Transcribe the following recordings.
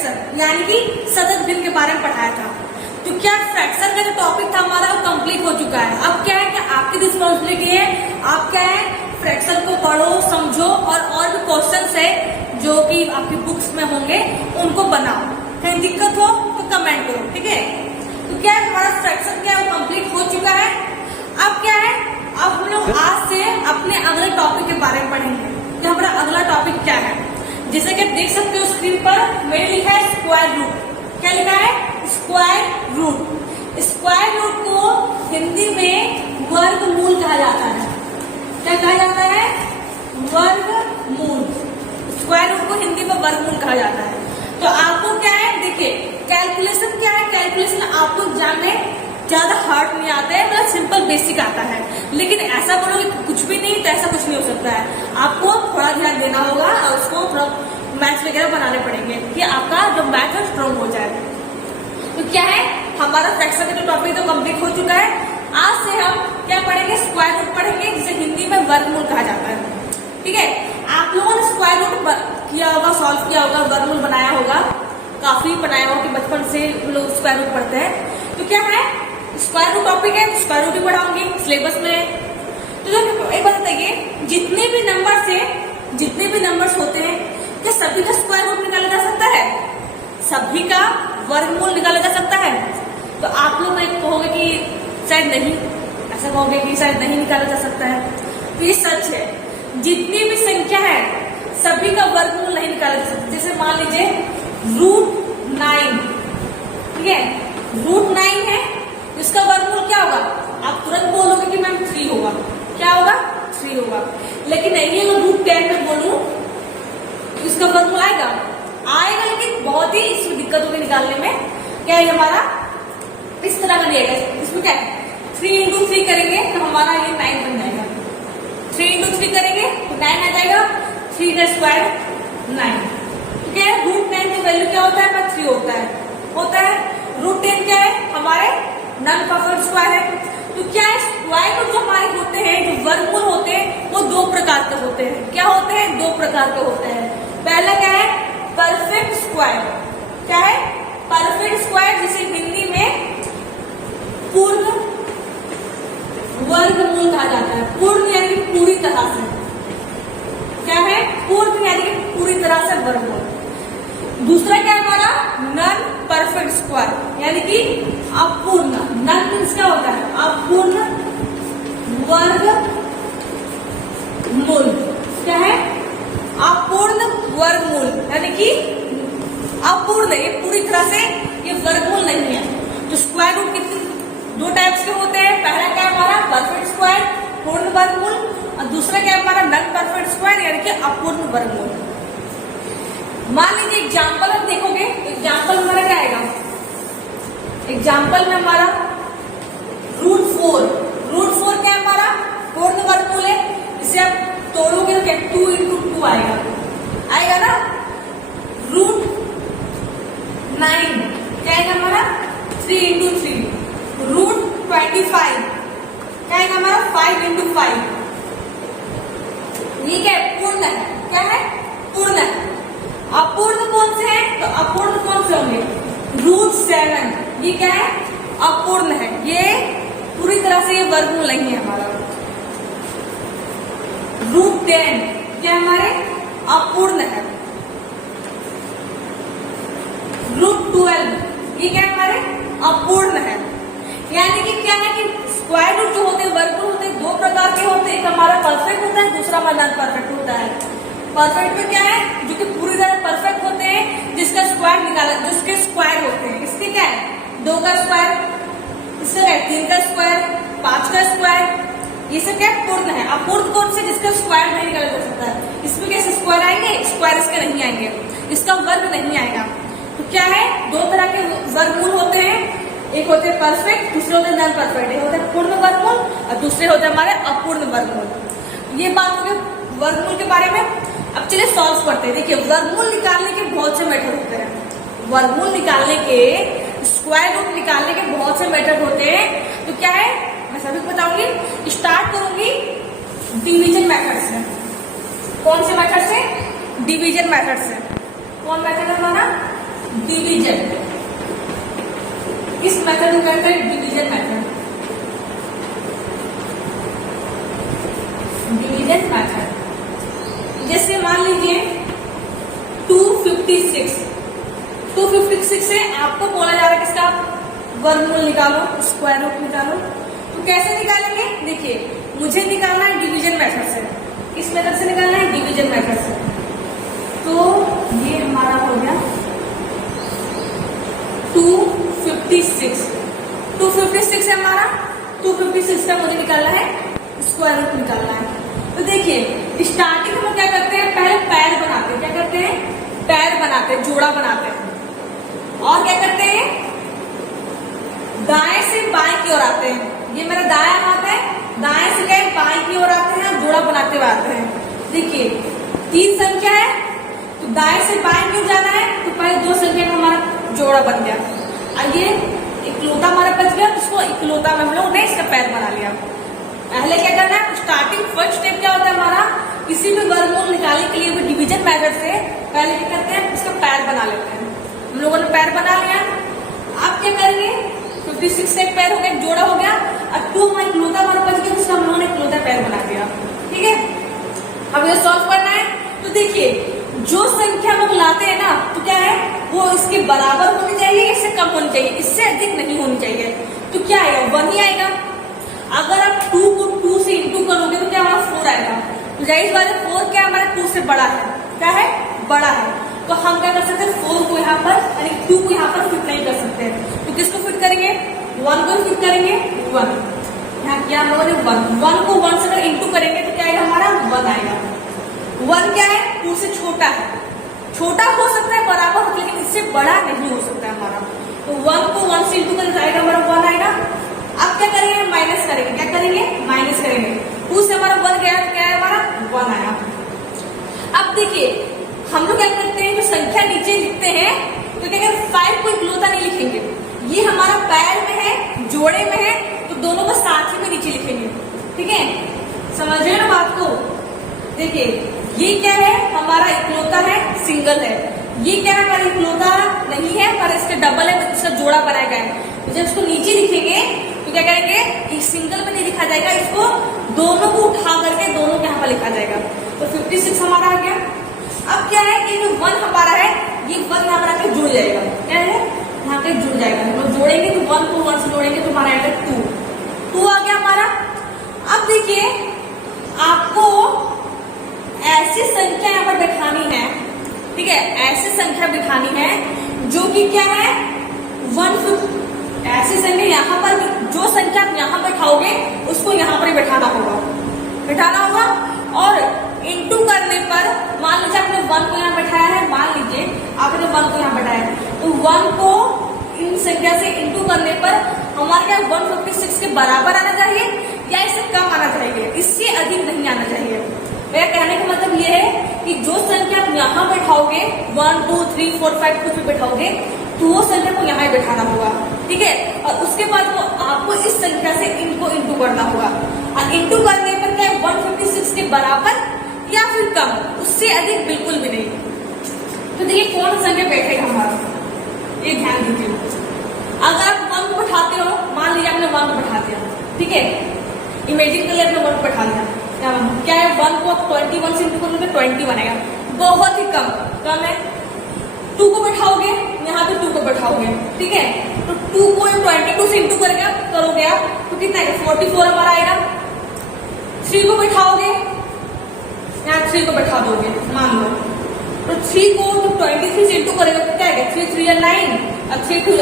Fraction यानी कि सतत भिन्न के बारे में पढ़ाया था। तो क्या फ्रैक्शन का जो टॉपिक था हमारा वो कंप्लीट हो चुका है। अब क्या है कि आपकी रिस्पॉन्सिबिलिटी है, आप क्या है फ्रैक्शन को पढ़ो, समझो और भी क्वेश्चंस है जो कि आपकी बुक्स में होंगे उनको बनाओ। कहीं दिक्कत हो तो कमेंट करो, ठीक है। तो क्या है हमारा फ्रैक्शन क्या है वो कंप्लीट हो चुका है। अब क्या है, अब हम लोग आज से अपने अगले टॉपिक के बारे में पढ़ेंगे कि हमारा अगला टॉपिक क्या है। जैसे कि देख सकते हो स्क्रीन पर मैंने लिखा है स्क्वायर रूट। क्या लिखा है? Square root. स्क्वायर रूट को हिंदी में वर्गमूल कहा जाता है। क्या कहा जाता है? वर्गमूल। स्क्वायर रूट को हिंदी में वर्गमूल कहा जाता है। तो आपको क्या है, देखिए कैलकुलेशन क्या है, कैलकुलेशन आपको एग्जाम में ज्यादा हार्ड नहीं आता है, मतलब सिंपल बेसिक आता है। लेकिन ऐसा बोलोगे कुछ भी नहीं तो ऐसा कुछ नहीं हो सकता है। आपको थोड़ा ध्यान देना होगा और उसको थोड़ा मैथ्स वगैरह बनाने पड़ेंगे कि आपका जो मैथ है स्ट्रॉन्ग हो जाए। तो क्या है हमारा फ्रैक्शन का जो टॉपिक तो कंप्लीट हो चुका है। आज से हम क्या पढ़ेंगे? स्क्वायर रूट पढ़ेंगे, जिसे हिंदी में वर्गमूल कहा जाता है, ठीक है। आप लोगों ने स्क्वायर रूट किया होगा, सॉल्व किया होगा, वर्गमूल बनाया होगा, काफी बनाया होगा कि बचपन से लोग स्क्वायर रूट पढ़ते हैं। तो क्या है स्क्वायर रूट टॉपिक है, स्क्वायर रूट भी पढ़ाऊंगी सिलेबस में। तो एक बात बताइए, जितने भी नंबर्स होते हैं क्या सभी का स्क्वायर रूट निकाला जा सकता है? सभी का वर्गमूल निकाला जा सकता है? तो आप लोग कहोगे कि शायद नहीं, ऐसा कहोगे कि शायद नहीं निकाला जा सकता है। तो ये सच है, जितनी भी संख्या है सभी का वर्गमूल नहीं निकाला जा सकता। जैसे मान लीजिए √9, ठीक है, √9 है, इसका वर्गमूल क्या होगा? आप तुरंत बोलोगे कि मैम 3 होगा। क्या होगा? 3 होगा। लेकिन नहीं, अगर √10 में बोलूं इसका वर्गमूल आएगा, लेकिन बहुत ही इसमें दिक्कत होगी निकालने में। क्या है हमारा इस तरह का नहीं आएगा। इसमें क्या है 3 × 3 करेंगे तो हमारा ये 9 बन जाएगा। 3 × 3 करेंगे तो 9 आ जाएगा। 3 का स्क्वायर 9, ठीक है। √9 की वैल्यू क्या होता है? 3 होता है। √10 क्या है? हमारे नॉन परफेक्ट स्क्वायर है। तो क्या है स्क्वायर रूट जो हमारे होते हैं, जो वर्गमूल होते हैं, वो 2 प्रकार के होते हैं। क्या होते हैं? 2 प्रकार के होते हैं। पहला क्या है? Perfect square. क्या है? परफेक्ट स्क्वायर, जिसे हिंदी में पूर्ण वर्गमूल कहा जाता है। पूर्ण यानी पूरी तरह से। क्या है? पूर्ण यानी कि पूरी तरह से वर्गमूल। दूसरा क्या है हमारा? नॉन परफेक्ट स्क्वायर यानी कि अपूर्ण। नॉन मीन्स क्या होता है? अपूर्ण वर्गमूल। क्या है? अपूर्ण वर्गमूल यानी कि अपूर्ण, ये पूरी तरह से ये वर्गमूल नहीं है। तो स्क्वायर रूट कितने 2 टाइप्स के होते हैं। पहला क्या है हमारा? परफेक्ट स्क्वायर, पूर्ण वर्गमूल, और दूसरा क्या है हमारा? नॉन परफेक्ट स्क्वायर यानी कि अपूर्ण वर्गमूल। मान लीजिए एग्जाम्पल हम देखोगे, एग्जाम्पल हमारा क्या आएगा? एग्जाम्पल में हमारा √4 क्या है हमारा? पूर्ण वर्गमूल है। इसे आप तोड़ोगे तो क्या 2 × 2 आएगा ना। √9 क्या है हमारा? 3 × 3। √25 क्या है हमारा? 5 × 5। ये क्या है? पूर्ण है। क्या है? पूर्ण है। अपूर्ण कौन से हैं? तो अपूर्ण कौन से होंगे? √7 ये क्या है? अपूर्ण है। ये पूरी तरह से ये वर्गमूल नहीं है हमारा। √10 क्या हमारे? अपूर्ण है। √12 ये क्या है हमारे? अपूर्ण है। यानी कि क्या है कि स्क्वायर रूट जो होते हैं, वर्गमूल होते हैं, 2 प्रकार के होते हैं। एक हमारा परफेक्ट होता है, दूसरा हमारा नॉन परफेक्ट होता है। परफेक्ट में क्या है? जो कि पूरी तरह परफेक्ट होते हैं, जिसका स्क्वायर निकाला, जिसके स्क्वायर होते हैं। इसके क्या है? 2 का स्क्वायर, इसका क्या है? 3 का स्क्वायर, 5 का स्क्वायर। ये सब क्या पूर्ण है। अपूर्ण कौन से? जिसका स्क्वायर नहीं निकाला जा सकता है। इसमें कैसे स्क्वायर आएंगे? स्क्वायर इसके नहीं आएंगे, इसका वर्ग नहीं आएगा। तो क्या है? 2 तरह के वर्गमूल होते हैं। एक होते हैं परफेक्ट, दूसरे होते हैं नॉन परफेक्ट। एक होते हैं पूर्ण वर्गमूल और दूसरे होते हैं हमारे अपूर्ण वर्गमूल। ये बात हो गई वर्गमूल के बारे में। अब चलिए सॉल्व करते हैं। देखिए वर्गमूल निकालने के बहुत से मेथड होते हैं। वर्गमूल निकालने के, स्क्वायर रूट निकालने के बहुत से मेथड होते हैं। तो क्या है मैं सभी को बताऊंगी। स्टार्ट करूंगी डिवीजन मेथड से। कौन से मेथड से? डिवीजन मेथड से। कौन मेथड है हमारा? डिवीजन, इस मेथड को कहते हैं डिवीजन मेथड, डिवीजन मेथड। जैसे मान लीजिए 256 से आपको बोला जा रहा है किसका वर्गमूल निकालो, स्क्वायर रूट निकालो। तो कैसे निकालेंगे, देखिए मुझे निकालना है डिवीजन मेथड से, किस मेथड से निकालना है, डिवीजन मेथड से। तो ये हमारा हो गया 256 है हमारा, 256 का मुझे निकालना है स्क्वायर रूट निकालना है। तो देखिए स्टार्टिंग में क्या करते हैं, पहले पैर बनाते हैं, क्या करते हैं, पैर बनाते हैं, जोड़ा बनाते हैं, और क्या करते हैं, दाएं से बाएं की ओर आते हैं। ये मेरा दायां हाथ है, दाएं से क्या बाएं की ओर आते हैं, जोड़ा बनाते हुए आते हैं। देखिए 3 संख्या है, तो दाएं से बाएं की ओर जाना है, तो पहले 2 संख्या का हमारा जोड़ा बन गया। और ये इकलौता हमारा बच गया, उसको इकलौता में हम लोग ने इसका पैर बना लिया। पहले क्या करना है, स्टार्टिंग फर्स्ट स्टेप क्या होता है हमारा, किसी भी वर्गमूल निकालने के लिए डिवीजन मेथड से पहले क्या करते हैं, उसका पैर बना लेते हैं। हम लोगों ने पैर बना लिया। अब क्या करेंगे, 56 से एक पैर हो गया, एक जोड़ा हो गया, और 2 हमारा इकलौता हमारा बच गया, उसका हम लोगों ने इकलौता पैर बना दिया। ठीक है, अब ये सॉल्व करना है। तो देखिए जो संख्या हम लोग लाते हैं ना, तो क्या है, वो इसके बराबर होनी चाहिए, इससे कम होनी चाहिए, इससे अधिक नहीं होनी चाहिए। तो क्या आएगा, 1 ही आएगा। अगर आप 2 को 2 से इंटू करोगे तो क्या हमारा 4 आएगा। तो जाहिर बात है 4 क्या हमारा 2 से बड़ा है, क्या है, बड़ा है। तो हम क्या कर सकते हैं, 4 को यहाँ पर यानी 2 को यहाँ पर फिट नहीं कर सकते हैं। तो किसको फिट करेंगे, 1 को फिट करेंगे, 1 यहाँ क्या हम लोगों ने 1 को 1 से अगर इंटू करेंगे तो क्या आएगा, हमारा 1 आएगा। 1 क्या है, 2 से छोटा है, छोटा हो सकता है बराबर, लेकिन इससे बड़ा नहीं हो सकता है हमारा। तो 1 को 1 से इंटू करेंगे आएगा हमारा 1 आएगा। अब क्या करेंगे, माइनस करेंगे, क्या करेंगे, माइनस करेंगे। 2 से हमारा 1 गया, क्या है हमारा 1 आया। अब देखिए हम लोग क्या करते हैं, जो संख्या नीचे लिखते हैं तो क्या करें, 5 को इकलौता नहीं लिखेंगे, ये हमारा पैर में है, जोड़े में है, तो दोनों को साथ ही में नीचे लिखेंगे। ठीक है, समझ रहे हो ना बात को। देखिए ये क्या है, हमारा इकलौता है, सिंगल है। ये क्या है, हमारा इकलौता नहीं है, पर इसके डबल है, तो इसका जोड़ा बनाया गया है। तो जब इसको नीचे लिखेंगे तो क्या करेंगे, इस सिंगल में नहीं लिखा जाएगा, इसको दोनों को उठा करके दोनों के यहाँ पर लिखा जाएगा। तो 56 हमारा आ गया। अब क्या है कि जो 1 हमारा है, ये 1 यहाँ पर आकर जुड़ जाएगा, क्या है, यहाँ पे जुड़ जाएगा। हम लोग जोड़ेंगे तो 1 को 1 से जोड़ेंगे तो हमारा आएगा 2 आ गया हमारा। अब देखिए आपको ऐसी संख्या यहाँ पर बिठानी है, ठीक है, ऐसी संख्या बिठानी है जो कि क्या है 150। ऐसी संख्या यहाँ पर, जो संख्या आप यहाँ बैठाओगे उसको यहाँ पर ही बैठाना होगा। और इंटू करने पर मान लीजिए आपने 1 को यहाँ बैठाया है, मान लीजिए आपने 1 को यहाँ बैठाया है, तो 1 को इन संख्या से इंटू करने पर हमारे क्या 156 के बराबर आना चाहिए या इससे कम आना चाहिए, इससे अधिक नहीं आना चाहिए। मेरा कहने का मतलब ये है कि जो संख्या आप यहाँ बैठाओगे 1 2 3 4 5 कुछ भी बैठाओगे, तो वो संख्या को यहाँ ही बैठाना होगा। ठीक है, और उसके बाद वो आपको इस संख्या से इनको इंटू करना होगा, और इंटू करने पर क्या 156 के बराबर या फिर कम, उससे अधिक बिल्कुल भी नहीं। तो देखिए कौन सा संख्या बैठेगा हमारा, ये ध्यान दीजिए। अगर आप 1 को बैठाते हो, मान लीजिए आपने 1 को बैठा दिया, ठीक है, इमेजिन कर लिया आपने 1 को बैठा दिया, क्या है 1 को 21 से इंटू करोगे 21 आएगा, बहुत ही कम है। 2 को बैठाओगे, यहाँ पे 2 को बैठाओगे, ठीक है, तो 2 को 22 से इंटू करोगे आप तो कितना आएगा 44 हमारा आएगा। 3 को बैठाओगे, यहाँ 3 को बैठा दोगे मान लो, तो 3 को तो 23 से इंटू करेगा तो क्या आएगा 3 3 9 और 3 2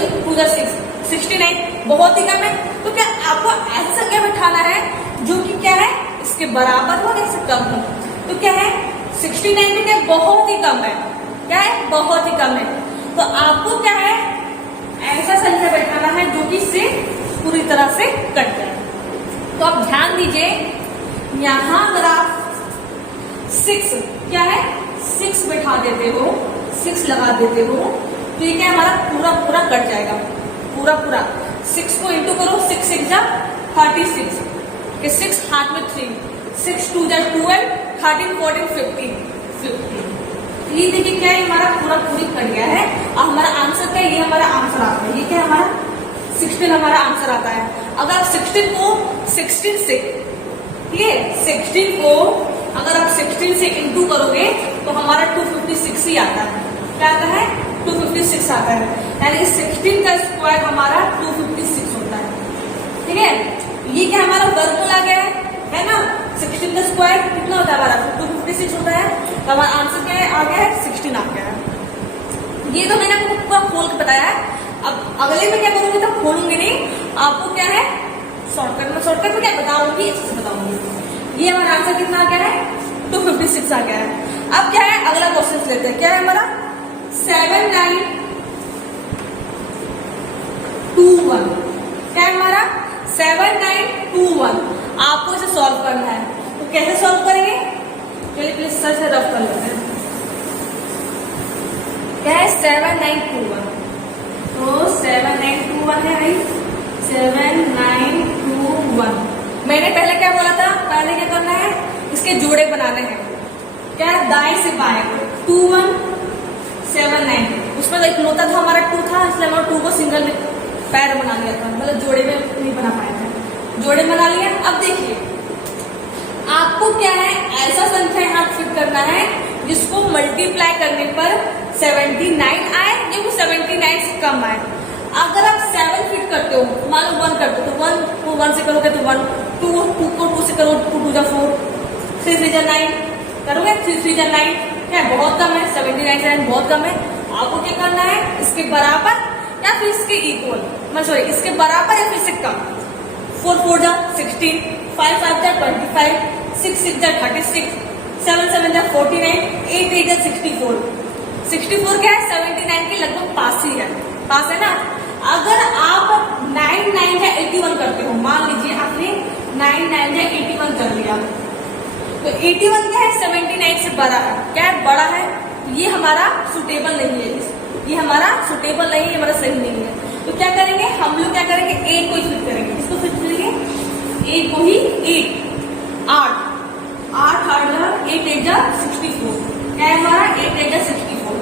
6 69, बहुत ही कम है। तो क्या आपको ऐसा संख्या बैठाना है जो कि क्या है इसके बराबर हो या इससे कम हो। तो क्या है 69 में क्या बहुत ही कम है, क्या है बहुत ही कम है। तो आपको क्या है ऐसा संख्या बैठाना है जो कि इससे पूरी तरह से कट जाए। तो आप ध्यान दीजिए, यहां अगर आप 6 क्या है 6 बैठा देते हो, 6 लगा देते हो, तो ये क्या हमारा पूरा कट जाएगा, पूरा 6 को इंटू करो, 6 6 जा 36 के 6 हाथ में 3, 6 2 जा 12, 13 14 15 50। तो ये देखिए क्या है, हमारा पूरा पूरी कट गया है। और हमारा आंसर क्या है, ये हमारा आंसर आता है। ये क्या हमारा 16 हमारा आंसर आता है। अगर आप 16 को 16 से, ठीक है, 16 को अगर आप 16 से इंटू करोगे तो हमारा 256 ही आता है। क्या आता है, 256 आता है। यानी 16 का स्क्वायर हमारा 256 होता है। ठीक है, ये क्या हमारा वर्गमूल आ गया है ना। 16 का स्क्वायर कितना होता है हमारा, 256 होता है। तो हमारा आंसर क्या है, आ गया है 16 आ गया है। ये तो मैंने आपको पूरा खोल के बताया है। अब अगले में क्या करूंगी, तो खोलूंगी नहीं, आपको क्या है शॉर्टकट में क्या बताऊंगी, अच्छे से बताऊंगी। ये हमारा आंसर कितना आ गया है, 256 आ गया है। अब क्या है, अगला क्वेश्चन लेते हैं। क्या है हमारा 7921। क्या है हमारा 7921। आपको इसे सॉल्व करना है। तो कैसे सॉल्व करेंगे, चलिए प्लीज सर से रफ कर लेते हैं। क्या है 7921, तो 7921 है भाई, 7921। मैंने पहले क्या बोला था, पहले क्या करना है, इसके जोड़े बनाने हैं। क्या दाएं से बाएं 2179। उसमें एक नोता था हमारा 2 था, इसलिए हमने 2 को सिंगल में पैर बना लिया था, मतलब जोड़े में नहीं बना पाए थे, जोड़े बना लिया। अब देखिए आपको क्या है, ऐसा संख्या यहाँ फिट करना है जिसको मल्टीप्लाई करने पर 79 आए या वो 79 से कम आए। अगर आप 7 फिट करते हो, मान लो 1 करते हो, तो 1 को 1 से करोगे तो 1, 2 को 2 से करो, 2 2 जा 4, 3 3 जा 9 करोगे, 3 3 जा 9। क्या बहुत कम है, 79 से बहुत कम है। आपको क्या करना है, इसके बराबर या फिर इसके इक्वल, मैं सॉरी इसके बराबर या फिर इससे कम। 4 4 जा 16, 5 5 जा 25, 6 6 जा 36, 7 7 जा 49, 8 8 जा 64। 64 क्या है, 79 के लगभग पास ही है, पास है ना। अगर आप 9 9 या 81 करते हो, मान लीजिए आपने 9 9 या 81 कर लिया, तो 81 क्या है, 79 से बड़ा है। क्या है, बड़ा है। ये हमारा सुटेबल नहीं है, ये हमारा सुटेबल नहीं है, हमारा सही नहीं है। तो क्या करेंगे हम लोग, क्या करेंगे, 8 को ही फिट करेंगे। किसको फिट करेंगे, 8 को ही। 8 8 8 8 8 जा 64। क्या है हमारा 8 8 जा 64।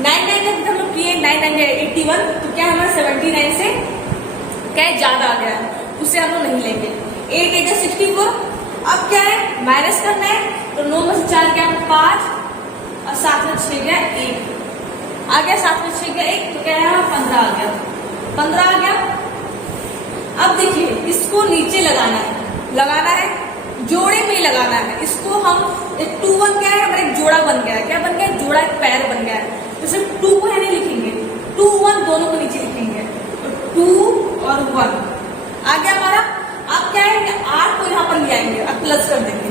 9 9 जब हम लोग किए, 9 9 जा 81, तो क्या हमारा 79 से क्या है, ज्यादा आ गया है, उससे हम लोग नहीं लेंगे। 8 8 जा 64। अब क्या है, माइनस करना है, तो 9 में से 4 गया 5 और 7 में 6 गया 1 आ गया, 7 में 6 गया 1, तो क्या है 15 आ गया, 15 आ गया। अब देखिए इसको नीचे लगाना है, जोड़े में ही लगाना है। इसको हम 2 1 क्या है, हमारा एक जोड़ा बन गया है। क्या बन गया, जोड़ा, एक पैर बन गया है। तो सिर्फ 2 को नहीं लिखेंगे, 2 1 दोनों को नीचे लिखेंगे, तो 2 और 1 आ गया हमारा। अब क्या है, 8 को यहाँ पर ले आएंगे, अब प्लस कर देंगे।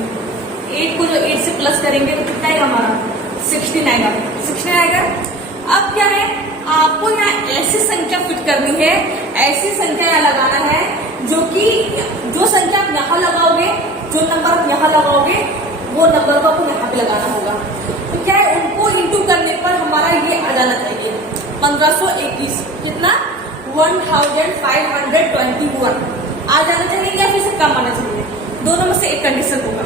8 को जो 8 से प्लस करेंगे तो कितना आएगा हमारा, 16 आएगा, 16 आएगा। अब क्या है, आपको यहाँ ऐसी संख्या फिट करनी है, ऐसी संख्या यहाँ लगाना है जो कि जो संख्या आप यहाँ लगाओगे, जो नंबर आप यहाँ लगाओगे, वो नंबर को आपको यहाँ पे लगाना होगा। तो क्या है, उनको इंटू करने पर हमारा ये आ जाना चाहिए 1521। कितना, 1521 आ जाना चाहिए, या फिर से कम आना चाहिए, दोनों में से एक कंडीशन होगा।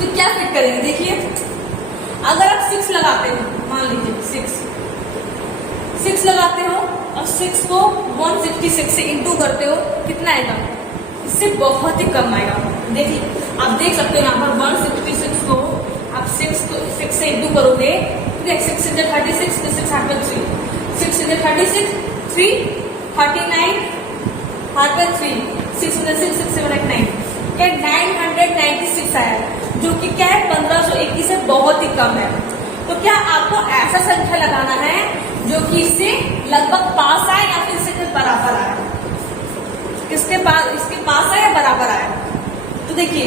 तो क्या फिट करेंगे, देखिए अगर आप 6 लगाते हो, मान लीजिए 6 लगाते हो और 6 को 166 से इंटू करते हो, कितना आएगा, इससे बहुत ही कम आएगा। देखिए आप देख सकते हो यहाँ पर 166 को आप 6 से इंटू करोगे, ठीक है, 6 से 36, 6 हाथ में 3, 6 से 36, 3 39 हाथ में 3, 6 से 6 7 8 9, क्या 996 आया, जो कि क्या है 1521 से बहुत ही कम है। तो क्या आपको ऐसा संख्या लगाना है जो कि इससे लगभग पास आए या फिर इससे बराबर आए, इसके पास आए या बराबर आए। तो देखिए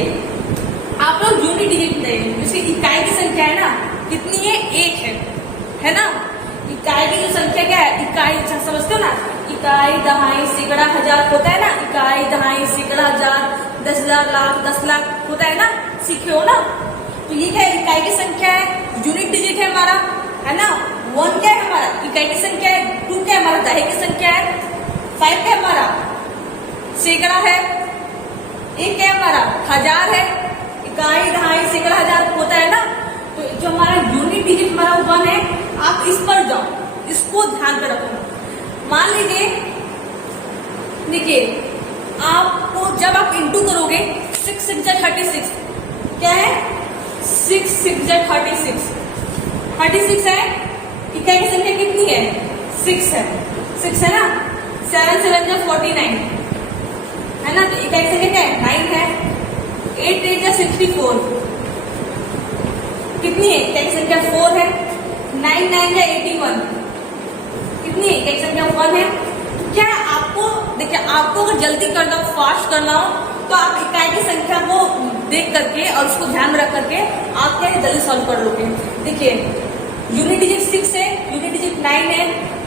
आप लोग यूनिट डिजिट देंगे, जिसकी इकाई की संख्या है ना, कितनी है, 1 है ना। इकाई की जो संख्या क्या है, इकाई समझते हो ना, इकाई दहाई सैकड़ा हजार होता है ना, इकाई दहाई सैकड़ा हजार 10,000 लाख 10 लाख होता है ना, सीखे हो ना। तो ये क्या है, इकाई की संख्या है, यूनिट डिजिट है हमारा, है ना। 1 क्या है हमारा, इकाई की संख्या है। 2 क्या है हमारा, दहाई की संख्या है। 5 क्या है हमारा, सैकड़ा है। 1 क्या है हमारा, हजार है। इकाई दहाई सैकड़ा हजार होता है ना। तो जो हमारा यूनिट डिजिट हमारा 1 है, आप इस पर जाओ, इसको ध्यान पे रखो। मान लीजिए, देखिए आपको जब आप इंटू करोगे 6 6 जा 36, क्या है 6 6 जा 36, 36 है। इकाई की संख्या कितनी है 6 है, 6 है ना। 7 7 जा 49 है ना, तो इकाई की संख्या क्या है 9 है। 8 8 जा 64 कितनी है, इकाई की संख्या 4 है। 9 9 जा 81 कितनी है, इकाई की संख्या 1 है। क्या आपको देखिए, आपको अगर जल्दी करना हो, फास्ट करना हो, तो आप इकाई की संख्या को देख करके और उसको ध्यान में रख करके आप क्या जल्दी सॉल्व कर लोगे। देखिए यूनिट डिजिट 6 है, यूनिट डिजिट 9 है,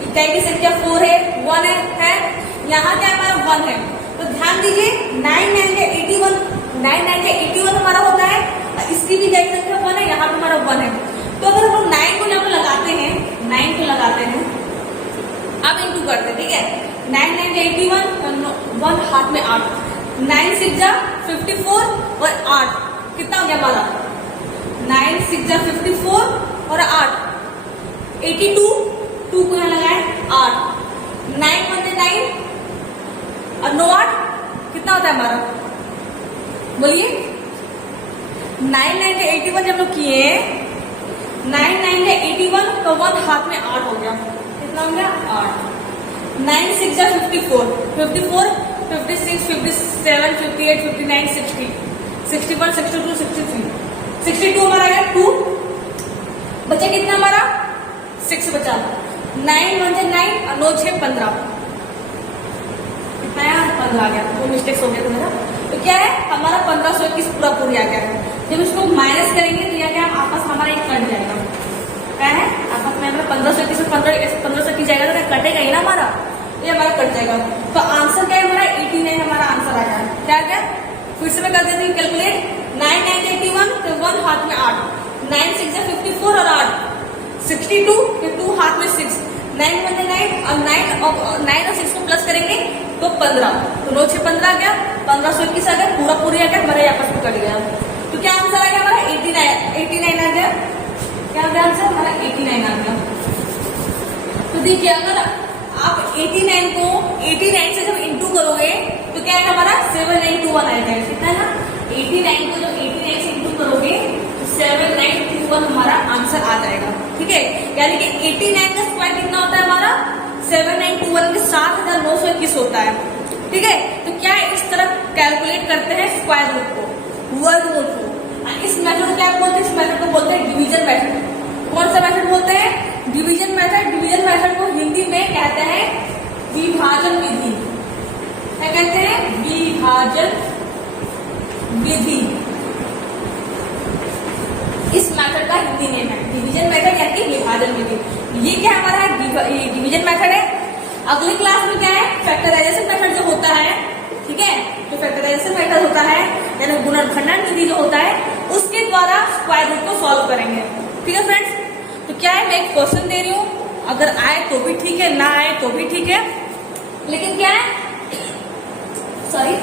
इकाई की संख्या 4 है, 1 है। यहाँ क्या हमारा 1 है, तो ध्यान दीजिए 9 9 का 81, 9 9 का 81 हमारा होता है। इसकी भी इकाई की संख्या 1 है, यहाँ पे हमारा 1 है। तो अगर हम 9 को यहाँ पे लगाते हैं, 9 को लगाते हैं, अब इंटू करते हैं, ठीक है। 9 9 का 81, 1 हाथ में 8, 9 6 जा 54 और 8 कितना हो गया हमारा 9 6 जा 54 और 8 82, 2 को यहाँ लगाए 8, 9 1 9 और 9 8 कितना होता है हमारा, बोलिए। 9 9 का 81 जब लोग किए, 9 9 का 81 तो 1 हाथ में 8 हो गया, कितना हो गया 8। 9 6 जा 54, 54 56 57 58 59 60 61 62 63 62 हमारा आ गया 2, बचा कितना हमारा 6 बचा। 9 1 9 और 9 6 15 कितना है 15 आ गया, वो मिस्टेक्स हो गया था मेरा। तो क्या है हमारा 1521 पूरा पूरी आ गया है। जब इसको माइनस करेंगे तो यह क्या आपस हमारा एक कट जाएगा, क्या है आपस में 1521 1500 की जाएगा तो कटेगा ही ना हमारा, ये हमारा कट जाएगा। तो आंसर क्या है हमारा 89 हमारा आंसर आ गया। क्या क्या फिर से मैं कर देती हूँ कैलकुलेट। 9 9 81 तो 1 हाथ में 8, 9 6 जा 54 और 8 62 तो 2 हाथ में 6, 9 1 9 और 9 और 6 को प्लस करेंगे तो 15, तो 9 6 15 आ गया, 1521 आ गया, पूरा पूरी आ गया, हमारे आपस में कट गया। तो क्या आंसर आ गया हमारा 89 आ गया। क्या आ गया आंसर हमारा 89 आ गया। तो देखिए अगर आप 89 को 89 से जब इंटू करोगे तो क्या है हमारा 7921 आएगा, कितना है ना 89 को जब 89 से इंटू करोगे तो 7921 हमारा आंसर आ जाएगा, ठीक है। यानी कि 89 का स्क्वायर कितना होता है हमारा 7921 के 7921 होता है, ठीक है। तो क्या इस तरह कैलकुलेट करते हैं स्क्वायर रूट को, वर्गमूल को। इस मेथड को क्या बोलते हैं, इस मेथड को बोलते हैं डिवीजन मेथड। कौन सा मेथड बोलते हैं, डिवीजन मेथड। डिवीजन मेथड को हिंदी में कहते हैं विभाजन विधि। क्या कहते हैं, विभाजन विधि। इस मेथड का हिंदी नेम है डिवीजन मेथड यानी कि विभाजन विधि। ये क्या हमारा डिवीजन मेथड है। अगली क्लास में क्या है फैक्टराइजेशन मेथड जो होता है, ठीक है, जो फैक्टराइजेशन मेथड होता है यानी गुणनखंडन विधि जो होता है उसके द्वारा स्क्वायर रूट को सॉल्व करेंगे, ठीक है फ्रेंड्स। तो क्या है मैं एक क्वेश्चन दे रही हूँ, अगर आए तो भी ठीक है, ना आए तो भी ठीक है, लेकिन क्या है सॉरी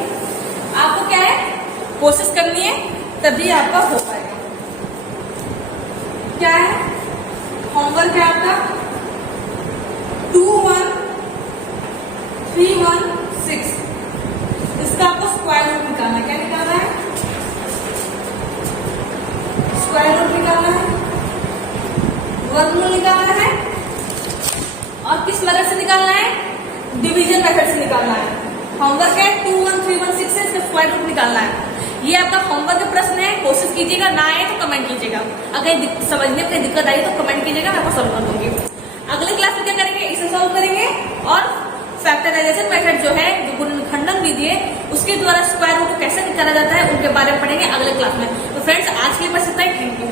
आपको क्या है कोशिश करनी है तभी आपका हो पाएगा। क्या है होमवर्क है आपका 21316, इसका आपको स्क्वायर रूट निकालना है। क्या निकालना है, स्क्वायर रूट निकालना है, वर्गमूल निकालना है, और किस मेथड से निकालना है, डिवीजन मेथड से निकालना है। होमवर्क है 21316 से इसका स्क्वायर रूट निकालना है। ये आपका होमवर्क का प्रश्न है, कोशिश कीजिएगा, ना आए तो कमेंट कीजिएगा। अगर समझने में दिक्कत आई तो कमेंट कीजिएगा, मैं आपको सॉल्व कर दूंगी। अगले क्लास में क्या करेंगे, इसे सॉल्व करेंगे और फैक्टराइजेशन मेथड जो है जो गुणनखंडन विधि है उसके द्वारा स्क्वायर रूट को कैसे निकाला जाता है उनके बारे में पढ़ेंगे अगले क्लास में। तो फ्रेंड्स आज के लिए बस इतना ही, थैंक यू।